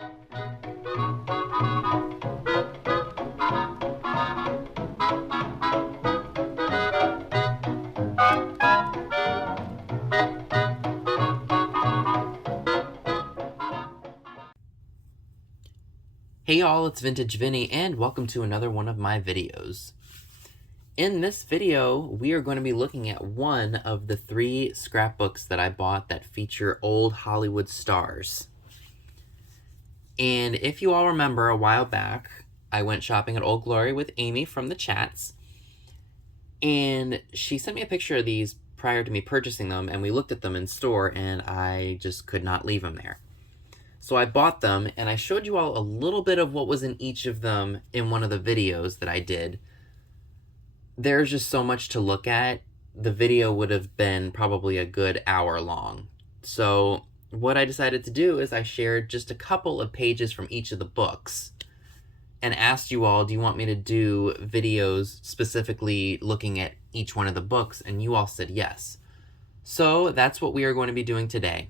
Hey y'all, it's Vintage Vinny, and welcome to another one of my videos. In this video, we are going to be looking at one of the 3 scrapbooks that I bought that feature old Hollywood stars. And if you all remember, a while back, I went shopping at Old Glory with Amy from the chats, and she sent me a picture of these prior to me purchasing them, and we looked at them in store, and I just could not leave them there. So I bought them, and I showed you all a little bit of what was in each of them in one of the videos that I did. There's just so much to look at. The video would have been probably a good hour long. So what I decided to do is I shared just a couple of pages from each of the books and asked you all, do you want me to do videos specifically looking at each one of the books? And you all said yes. So that's what we are going to be doing today.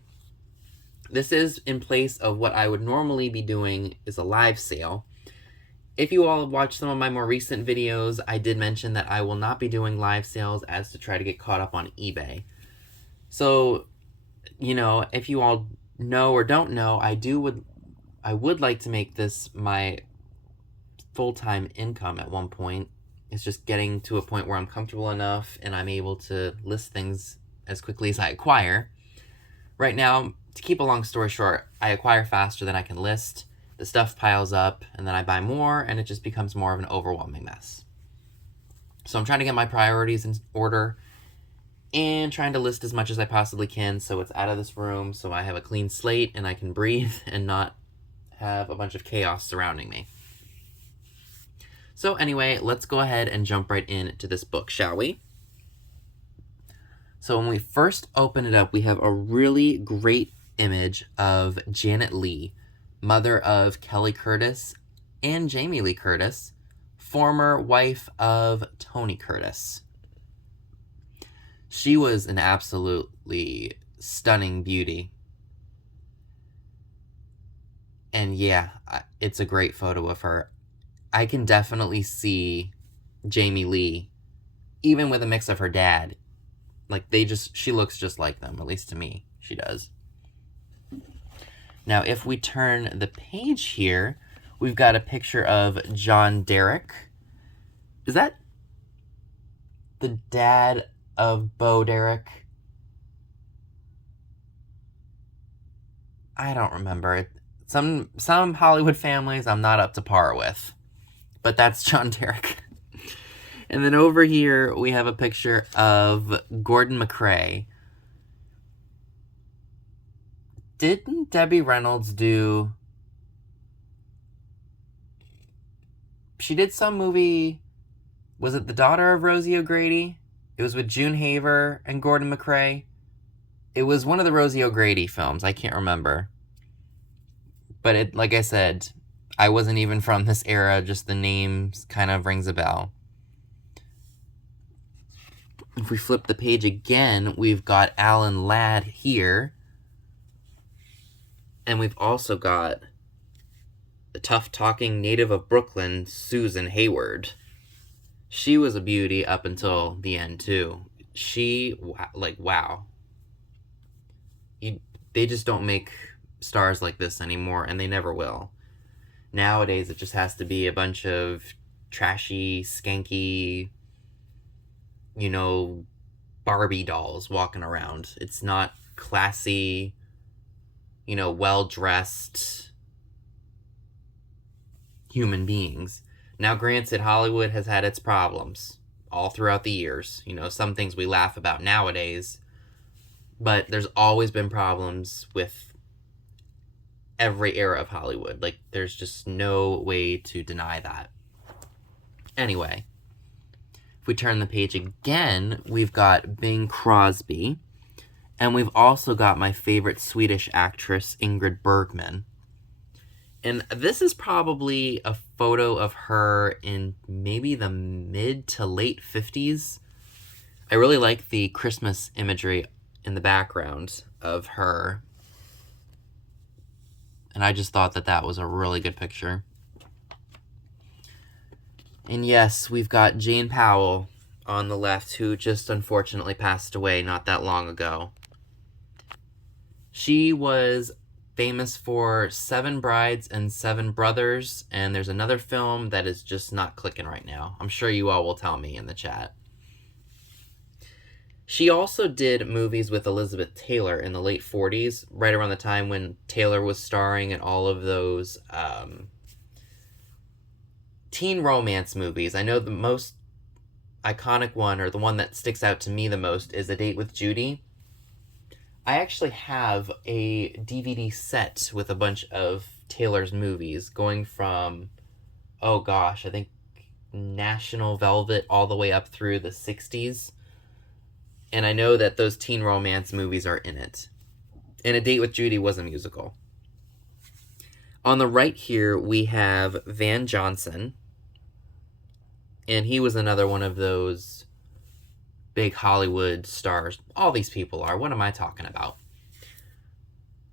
This is in place of what I would normally be doing is a live sale. If you all have watched some of my more recent videos, I did mention that I will not be doing live sales as to try to get caught up on eBay. So, you know, if you all know or don't know, I would like to make this my full-time income at one point. It's just getting to a point where I'm comfortable enough and I'm able to list things as quickly as I acquire. Right now, to keep a long story short, I acquire faster than I can list, the stuff piles up, and then I buy more, and it just becomes more of an overwhelming mess. So I'm trying to get my priorities in order, and trying to list as much as I possibly can so it's out of this room, so I have a clean slate, and I can breathe and not have a bunch of chaos surrounding me. So anyway, let's go ahead and jump right into this book, shall we? So when we first open it up, we have a really great image of Janet Leigh, mother of Kelly Curtis and Jamie Lee Curtis, former wife of Tony Curtis. She was an absolutely stunning beauty. And yeah, it's a great photo of her. I can definitely see Jamie Lee, even with a mix of her dad. Like, she looks just like them, at least to me, she does. Now, if we turn the page here, we've got a picture of John Derek. Is that the dad of Bo Derek? I don't remember. Some Hollywood families I'm not up to par with, but that's John Derek. And then over here, we have a picture of Gordon Mcrae. Didn't Debbie Reynolds do... She did some movie... Was it The Daughter of Rosie O'Grady? It was with June Haver and Gordon Mcrae. It was one of the Rosie O'Grady films. I can't remember. But it, like I said, I wasn't even from this era. Just the name kind of rings a bell. If we flip the page again, we've got Alan Ladd here. And we've also got the tough-talking native of Brooklyn, Susan Hayward. She was a beauty up until the end, too. Wow. They just don't make stars like this anymore, and they never will. Nowadays, it just has to be a bunch of trashy, skanky, Barbie dolls walking around. It's not classy, well-dressed human beings. Now, granted, Hollywood has had its problems all throughout the years. Some things we laugh about nowadays, but there's always been problems with every era of Hollywood. Like, there's just no way to deny that. Anyway, if we turn the page again, we've got Bing Crosby. And we've also got my favorite Swedish actress, Ingrid Bergman. And this is probably a photo of her in maybe the mid to late 50s. I really like the Christmas imagery in the background of her. And I just thought that that was a really good picture. And yes, we've got Jane Powell on the left, who just unfortunately passed away not that long ago. She was famous for Seven Brides and Seven Brothers, and there's another film that is just not clicking right now. I'm sure you all will tell me in the chat. She also did movies with Elizabeth Taylor in the late 40s, right around the time when Taylor was starring in all of those teen romance movies. I know the most iconic one, or the one that sticks out to me the most, is A Date with Judy. I actually have a DVD set with a bunch of Taylor's movies, going from, oh gosh, I think National Velvet all the way up through the 60s. And I know that those teen romance movies are in it. And A Date with Judy was a musical. On the right here, we have Van Johnson. And he was another one of those big Hollywood stars. All these people are. What am I talking about?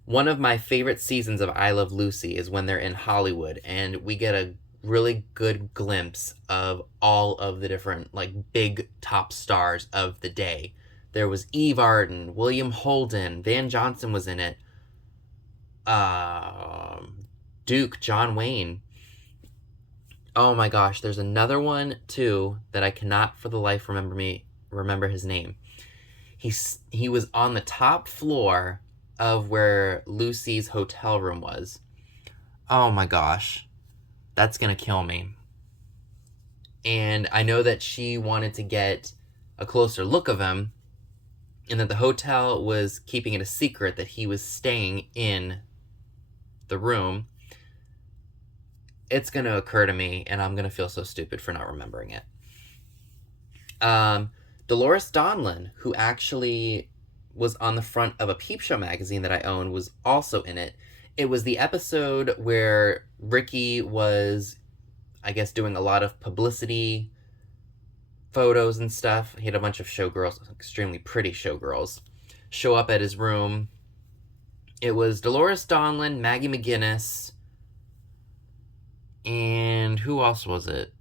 One of my favorite seasons of I Love Lucy is when they're in Hollywood, and we get a really good glimpse of all of the different, like, big top stars of the day. There was Eve Arden, William Holden, Van Johnson was in it, Duke, John Wayne. Oh my gosh, there's another one too that I cannot for the life remember his name. He was on the top floor of where Lucy's hotel room was. Oh my gosh, that's gonna kill me. And I know that she wanted to get a closer look of him, and that the hotel was keeping it a secret that he was staying in the room. It's gonna occur to me, and I'm gonna feel so stupid for not remembering it. Dolores Donlan, who actually was on the front of a Peep Show magazine that I owned, was also in it. It was the episode where Ricky was, I guess, doing a lot of publicity photos and stuff. He had a bunch of showgirls, extremely pretty showgirls, show up at his room. It was Dolores Donlan, Maggie McGinnis, and who else was it?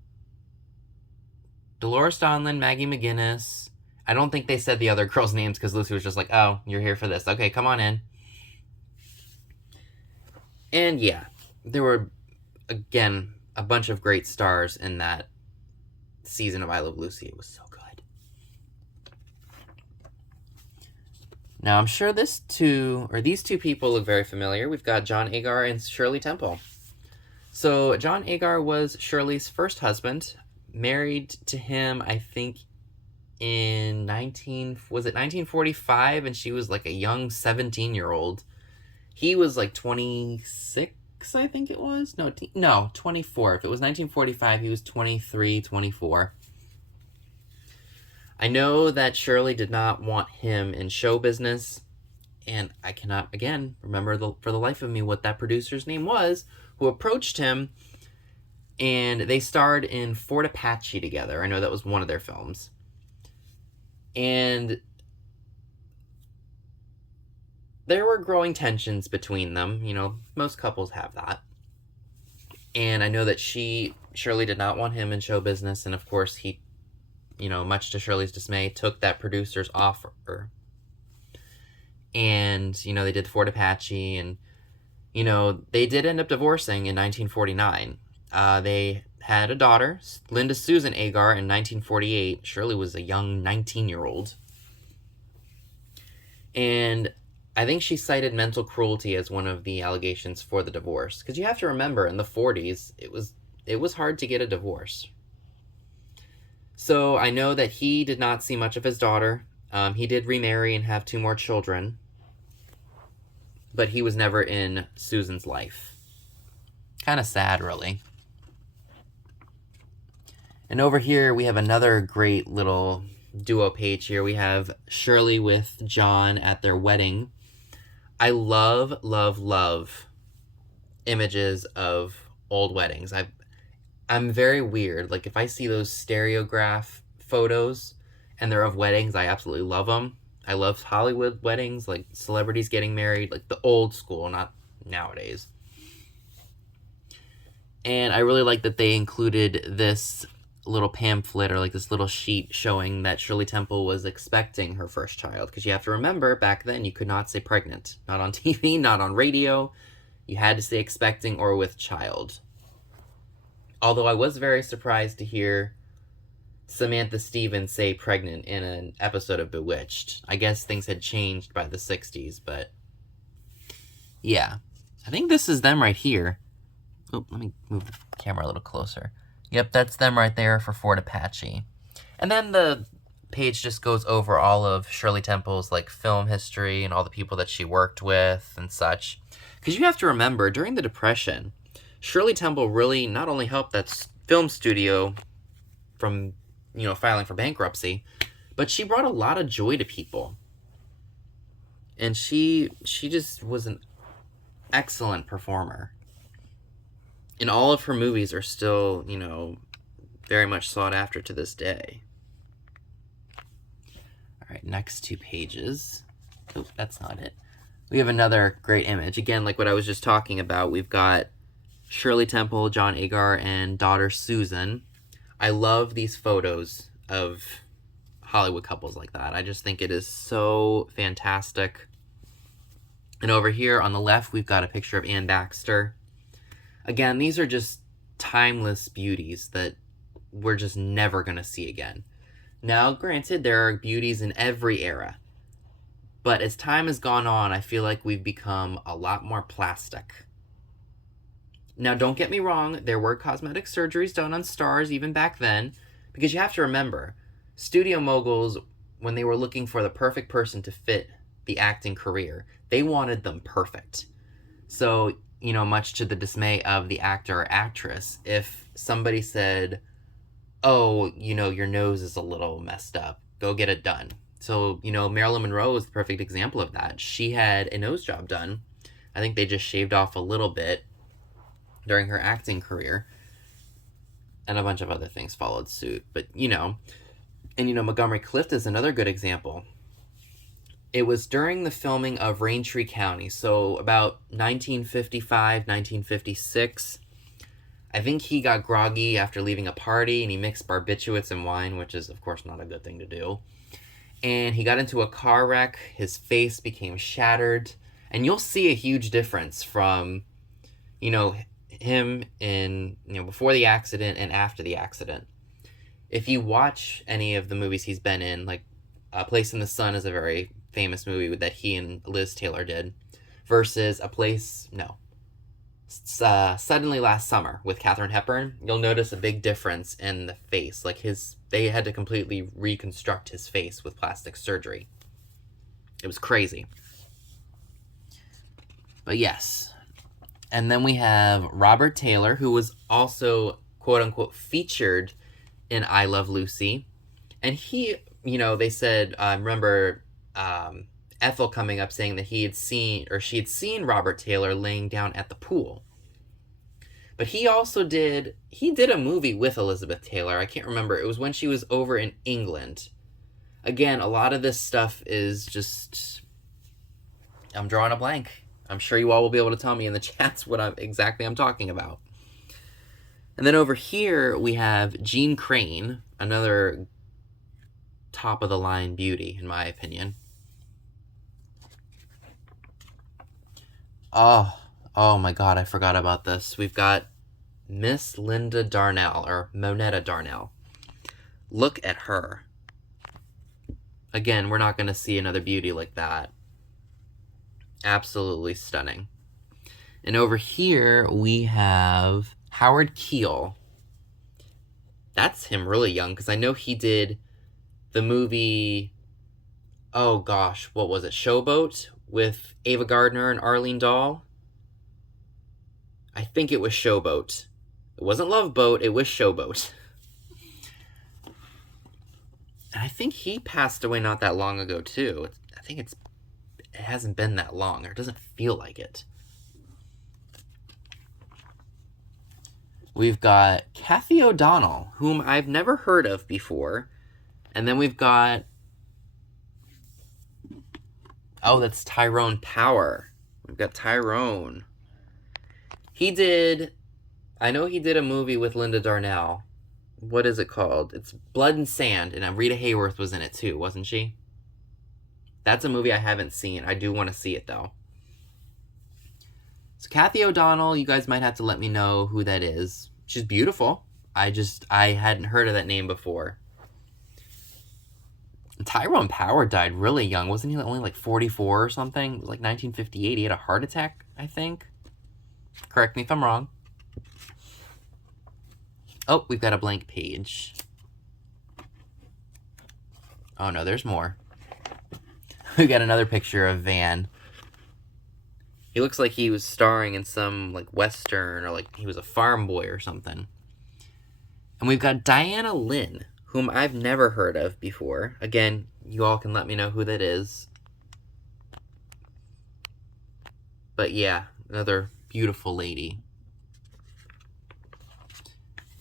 Dolores Donlan, Maggie McGinnis. I don't think they said the other girls' names because Lucy was just like, oh, you're here for this. Okay, come on in. And yeah, there were, again, a bunch of great stars in that season of I Love Lucy. It was so good. Now, I'm sure these two people look very familiar. We've got John Agar and Shirley Temple. So John Agar was Shirley's first husband, married to him, I think, in 1945, and she was like a young 17-year-old. He was like 26, I think it was. No, 24. If it was 1945, he was 23, 24. I know that Shirley did not want him in show business, and I cannot, again, remember for the life of me what that producer's name was, who approached him, and they starred in Fort Apache together. I know that was one of their films. And there were growing tensions between them. You know, most couples have that. And I know that Shirley did not want him in show business, and of course he, you know, much to Shirley's dismay, took that producer's offer. And, you know, they did Fort Apache, and, you know, they did end up divorcing in 1949. They had a daughter, Linda Susan Agar, in 1948. Shirley was a young 19-year-old. And I think she cited mental cruelty as one of the allegations for the divorce. Because you have to remember, in the 40s, it was hard to get a divorce. So I know that he did not see much of his daughter. He did remarry and have 2 more children. But he was never in Susan's life. Kind of sad, really. And over here, we have another great little duo page here. We have Shirley with John at their wedding. I love, love, love images of old weddings. I'm very weird. Like, if I see those stereograph photos and they're of weddings, I absolutely love them. I love Hollywood weddings, like celebrities getting married, like the old school, not nowadays. And I really like that they included this little pamphlet or like this little sheet showing that Shirley Temple was expecting her first child. Because you have to remember, back then you could not say pregnant. Not on TV, not on radio. You had to say expecting or with child. Although I was very surprised to hear Samantha Stevens say pregnant in an episode of Bewitched. I guess things had changed by the 60s, but yeah. I think this is them right here. Oh, let me move the camera a little closer. Yep, that's them right there for Fort Apache. And then the page just goes over all of Shirley Temple's like film history and all the people that she worked with and such. Because you have to remember, during the Depression, Shirley Temple really not only helped that film studio from, filing for bankruptcy, but she brought a lot of joy to people. And she just was an excellent performer. And all of her movies are still, very much sought after to this day. All right, next 2 pages. Oh, that's not it. We have another great image. Again, like what I was just talking about, we've got Shirley Temple, John Agar, and daughter Susan. I love these photos of Hollywood couples like that. I just think it is so fantastic. And over here on the left, we've got a picture of Ann Baxter. Again, these are just timeless beauties that we're just never going to see again. Now, granted, there are beauties in every era. But as time has gone on, I feel like we've become a lot more plastic. Now, don't get me wrong, there were cosmetic surgeries done on stars even back then. Because you have to remember, studio moguls, when they were looking for the perfect person to fit the acting career, they wanted them perfect. So, much to the dismay of the actor or actress, if somebody said, oh, your nose is a little messed up, go get it done. So, Marilyn Monroe is the perfect example of that. She had a nose job done. I think they just shaved off a little bit during her acting career. And a bunch of other things followed suit. But, Montgomery Clift is another good example. It was during the filming of Raintree County, so about 1955, 1956. I think he got groggy after leaving a party, and he mixed barbiturates and wine, which is, of course, not a good thing to do. And he got into a car wreck. His face became shattered. And you'll see a huge difference from, him in, before the accident and after the accident. If you watch any of the movies he's been in, like A Place in the Sun is a very famous movie that he and Liz Taylor did, versus Suddenly Last Summer with Katharine Hepburn, you'll notice a big difference in the face. Like they had to completely reconstruct his face with plastic surgery. It was crazy. But yes. And then we have Robert Taylor, who was also, quote unquote, featured in I Love Lucy. And he, they said, remember Ethel coming up saying that she had seen Robert Taylor laying down at the pool. But he did a movie with Elizabeth Taylor. I can't remember. It was when she was over in England. Again, a lot of this stuff is just, I'm drawing a blank. I'm sure you all will be able to tell me in the chats what I'm talking about. And then over here, we have Jean Crane, another top-of-the-line beauty, in my opinion. Oh my God, I forgot about this. We've got Miss Linda Darnell, or Monetta Darnell. Look at her. Again, we're not going to see another beauty like that. Absolutely stunning. And over here, we have Howard Keel. That's him really young, because I know he did the movie, oh gosh, what was it? Showboat with Ava Gardner and Arlene Dahl. I think it was Showboat. It wasn't Love Boat, it was Showboat. And I think he passed away not that long ago, too. I think it hasn't been that long, or it doesn't feel like it. We've got Kathy O'Donnell, whom I've never heard of before. And then we've got, that's Tyrone Power. We've got Tyrone. He did I know he did a movie with Linda Darnell. What is it called? It's Blood and Sand, and Rita Hayworth was in it too, wasn't she? That's a movie I haven't seen. I do want to see it, though. So Kathy O'Donnell, you guys might have to let me know who that is. She's beautiful. I hadn't heard of that name before. Tyrone Power died really young. Wasn't he only like 44 or something? It was like 1958. He had a heart attack, I think. Correct me if I'm wrong. Oh, we've got a blank page. Oh no, there's more. We got another picture of Van. He looks like he was starring in some like Western, or like he was a farm boy or something. And we've got Diana Lynn, whom I've never heard of before. Again, you all can let me know who that is. But yeah, another beautiful lady.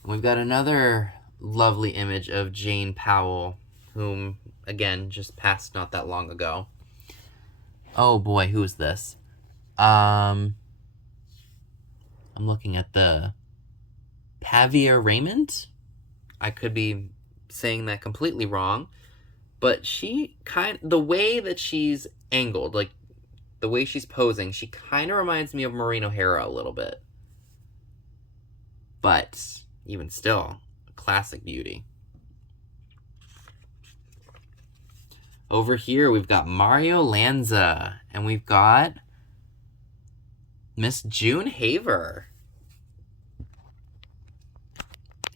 And we've got another lovely image of Jane Powell, whom, again, just passed not that long ago. Oh boy, who is this? I'm looking at the Pavia Raymond. I could be saying that completely wrong, but the way that she's angled, like the way she's posing, she kind of reminds me of Maureen O'Hara a little bit. But even still, classic beauty. Over here, we've got Mario Lanza, and we've got Miss June Haver.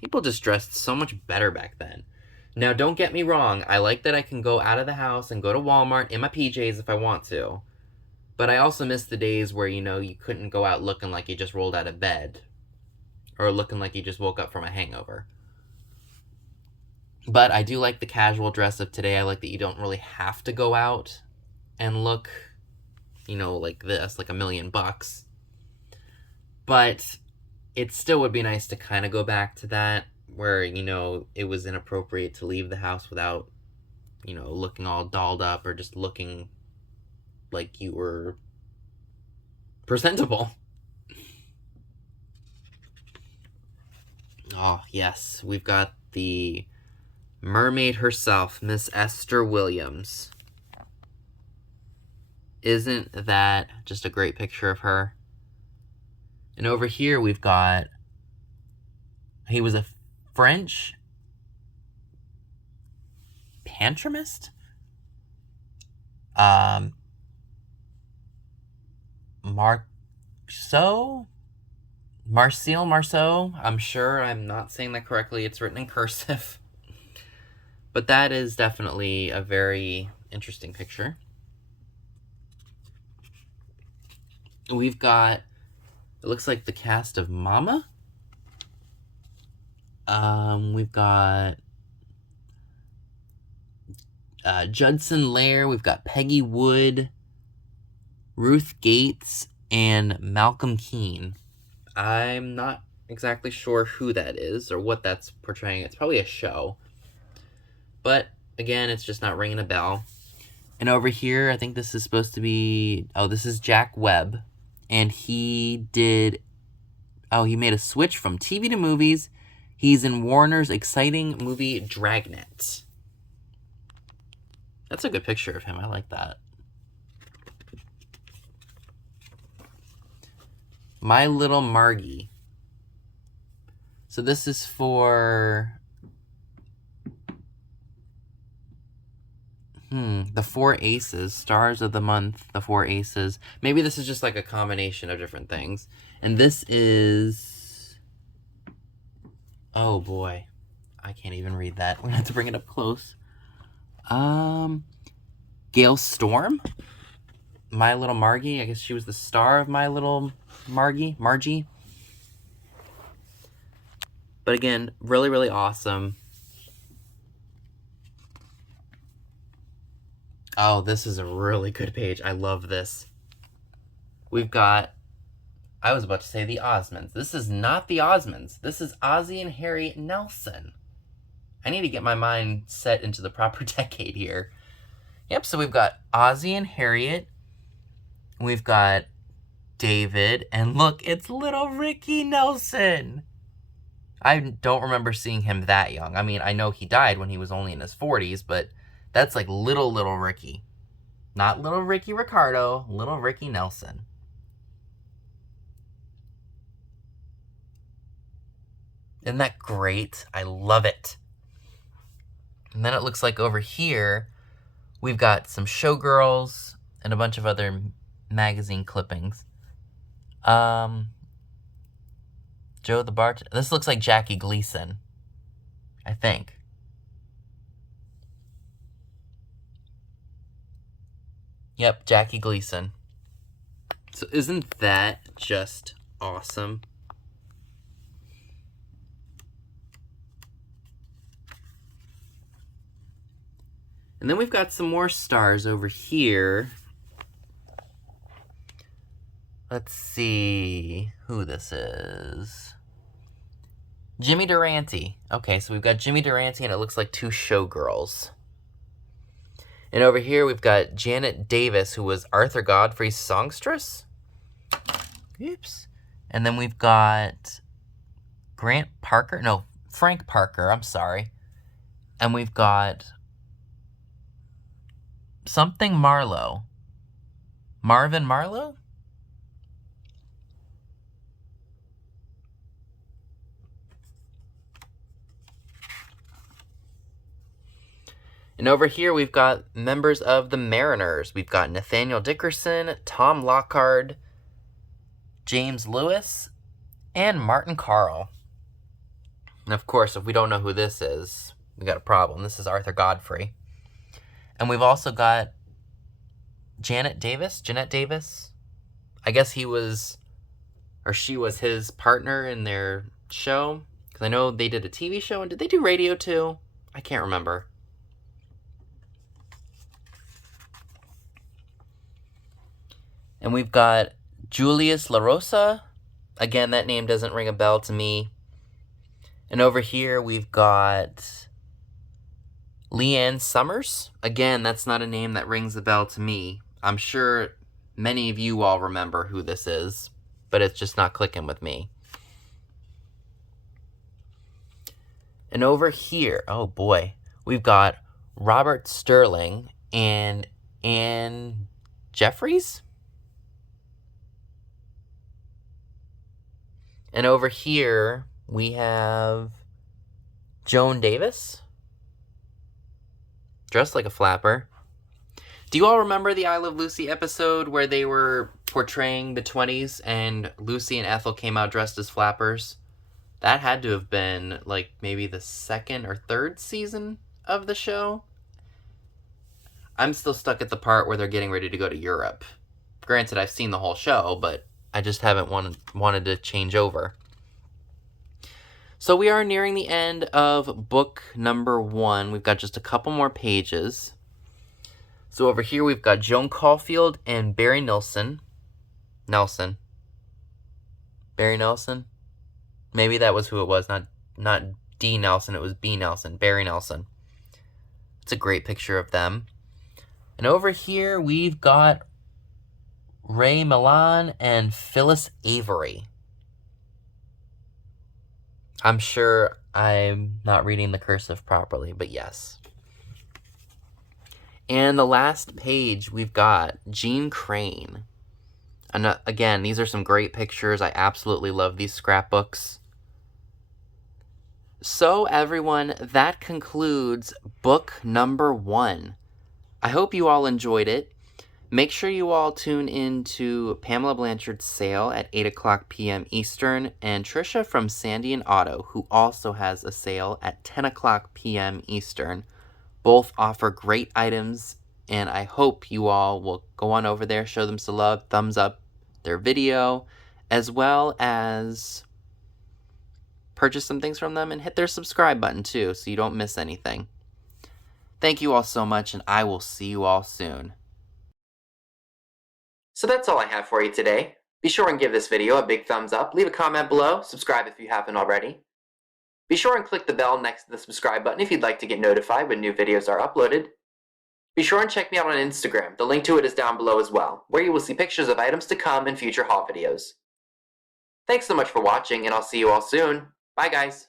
People just dressed so much better back then. Now, don't get me wrong. I like that I can go out of the house and go to Walmart in my PJs if I want to. But I also miss the days where, you couldn't go out looking like you just rolled out of bed. Or looking like you just woke up from a hangover. But I do like the casual dress of today. I like that you don't really have to go out and look, like this, like $1,000,000. But it still would be nice to kind of go back to that, where, it was inappropriate to leave the house without, looking all dolled up or just looking like you were presentable. Oh, yes. We've got the mermaid herself, Miss Esther Williams. Isn't that just a great picture of her? And over here we've got, he was a French pantomimist? Marceau? I'm sure I'm not saying that correctly. It's written in cursive. But that is definitely a very interesting picture. We've got, it looks like the cast of Mama. We've got Judson Lair. We've got Peggy Wood, Ruth Gates, and Malcolm Keane. I'm not exactly sure who that is or what that's portraying. It's probably a show. But, again, it's just not ringing a bell. And over here, I think this is supposed to be... Oh, this is Jack Webb. And he made a switch from TV to movies. He's in Warner's exciting movie Dragnet. That's a good picture of him. I like that. My Little Margie. So this is for... The Four Aces, Stars of the Month, The Four Aces. Maybe this is just like a combination of different things. And this is... Oh boy. I can't even read that. We're gonna have to bring it up close. Gail Storm? My Little Margie. I guess she was the star of My Little Margie. But again, really, really awesome. Oh, this is a really good page. I love this. We've got, I was about to say the Osmonds. This is not the Osmonds. This is Ozzie and Harriet Nelson. I need to get my mind set into the proper decade here. Yep, so we've got Ozzie and Harriet. We've got David, and look, it's little Ricky Nelson. I don't remember seeing him that young. I mean, I know he died when he was only in his 40s, but that's like little Ricky. Not little Ricky Ricardo, little Ricky Nelson. Isn't that great? I love it. And then it looks like over here, we've got some showgirls and a bunch of other magazine clippings. Joe the bartender. This looks like Jackie Gleason, I think. Yep, Jackie Gleason. So isn't that just awesome? And then we've got some more stars over here. Let's see who this is. Jimmy Durante. Okay, so we've got Jimmy Durante, and it looks like 2 showgirls. And over here, we've got Janet Davis, who was Arthur Godfrey's songstress. Oops. And then we've got Frank Parker. I'm sorry. And we've got something Marlowe. Marvin Marlowe? And over here, we've got members of the Mariners. We've got Nathaniel Dickerson, Tom Lockhart, James Lewis, and Martin Carl. And of course, if we don't know who this is, we got a problem. This is Arthur Godfrey. And we've also got Jeanette Davis. I guess he was, or she was his partner in their show. Because I know they did a TV show, and did they do radio too? I can't remember. And we've got Julius LaRosa. Again, that name doesn't ring a bell to me. And over here, we've got Leanne Summers. Again, that's not a name that rings a bell to me. I'm sure many of you all remember who this is, but it's just not clicking with me. And over here, oh boy, we've got Robert Sterling and Anne Jeffries. And over here, we have Joan Davis, dressed like a flapper. Do you all remember the I Love Lucy episode where they were portraying the 20s and Lucy and Ethel came out dressed as flappers? That had to have been like maybe the 2nd or 3rd season of the show. I'm still stuck at the part where they're getting ready to go to Europe. Granted, I've seen the whole show, but I just haven't wanted to change over. So we are nearing the end of book number 1. We've got just a couple more pages. So over here we've got Joan Caulfield and Barry Nelson. Barry Nelson? Maybe that was who it was, not D. Nelson, it was B. Nelson. Barry Nelson. It's a great picture of them. And over here we've got Ray Milan and Phyllis Avery. I'm sure I'm not reading the cursive properly, but yes. And the last page, we've got Jean Crane. And again, these are some great pictures. I absolutely love these scrapbooks. So everyone, that concludes book number 1. I hope you all enjoyed it. Make sure you all tune in to Pamela Blanchard's sale at 8 o'clock p.m. Eastern, and Trisha from Sandy and Otto, who also has a sale at 10 o'clock p.m. Eastern. Both offer great items, and I hope you all will go on over there, show them some love, thumbs up their video, as well as purchase some things from them and hit their subscribe button too, so you don't miss anything. Thank you all so much, and I will see you all soon. So that's all I have for you today. Be sure and give this video a big thumbs up, leave a comment below, subscribe if you haven't already. Be sure and click the bell next to the subscribe button if you'd like to get notified when new videos are uploaded. Be sure and check me out on Instagram. The link to it is down below as well, where you will see pictures of items to come in future haul videos. Thanks so much for watching, and I'll see you all soon. Bye guys!